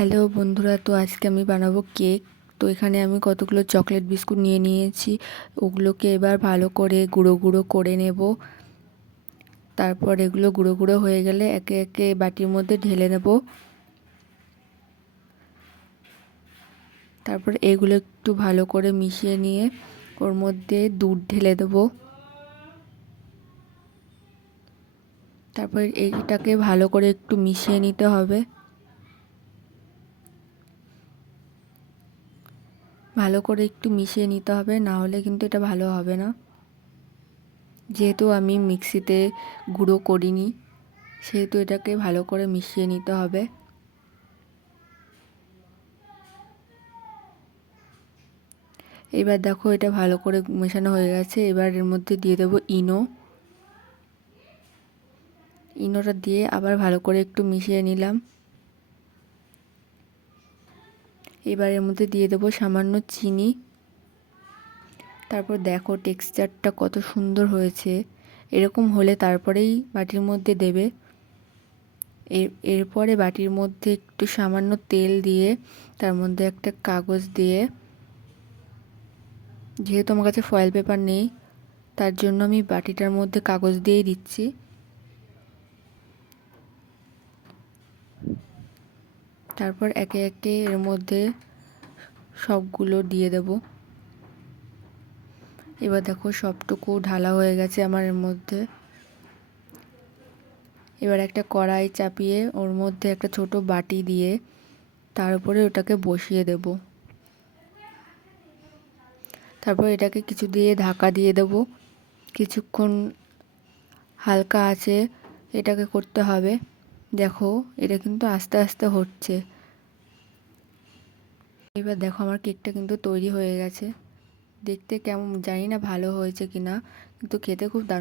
Hello বন্ধুরা, তো আজকে আমি বানাবো কেক। তো এখানে আমি কতগুলো চকলেট বিস্কুট নিয়ে নিয়েছি। ওগুলোকে এবার ভালো করে গুঁড়ো গুঁড়ো করে নেব। তারপর এগুলো গুঁড়ো গুঁড়ো হয়ে গেলে একে একে বাটির মধ্যে ঢেলে নেব। তারপর এগুলো একটু ভালো করে মিশিয়ে নিয়ে ওর মধ্যে দুধ ঢেলে দেবো। তারপর এইটাকে ভালো করে একটু মিশিয়ে নিতে হবে। ভালো করে একটু মিশিয়ে নিতে হবে, না হলে কিন্তু এটা ভালো হবে না। যেহেতু আমি মিক্সিতে গুঁড়ো করিনি, সেহেতু এটাকে ভালো করে মিশিয়ে নিতে হবে। এবার দেখো এটা ভালো করে মেশানো হয়ে গেছে। এবার এর মধ্যে দিয়ে দেবো ইনোটা দিয়ে আবার ভালো করে একটু মিশিয়ে নিলাম। এবার এর মধ্যে দিয়ে দেবো সামান্য চিনি। তারপর দেখো টেক্সচারটা কত সুন্দর হয়েছে। এরকম হলে তারপরেই বাটির মধ্যে দেবে। এরপরে বাটির মধ্যে একটু সামান্য তেল দিয়ে তার মধ্যে একটা কাগজ দিয়ে, যেহেতু আমার কাছে ফয়েল পেপার নেই তার জন্য আমি বাটিটার মধ্যে কাগজ দিয়েই দিচ্ছি। তারপর একে একে এর মধ্যে সবগুলো দিয়ে দেব। এবার দেখো সবটুকু ঢালা হয়ে গেছে আমার এর মধ্যে। এবার একটা কড়াই চাপিয়ে ওর মধ্যে একটা ছোট বাটি দিয়ে তার উপরে ওটাকে বসিয়ে দেব। তারপর এটাকে কিছু দিয়ে ঢাকা দিয়ে দেব। কিছুক্ষণ হালকা আছে এটাকে করতে হবে। দেখো এটা কিন্তু আস্তে আস্তে হচ্ছে। এবার দেখো আমার কেকটা কিন্তু তৈরি হয়ে গেছে। দেখতে কেমন জানি না ভালো হয়েছে কিনা, কিন্তু খেতে খুব দারুণ।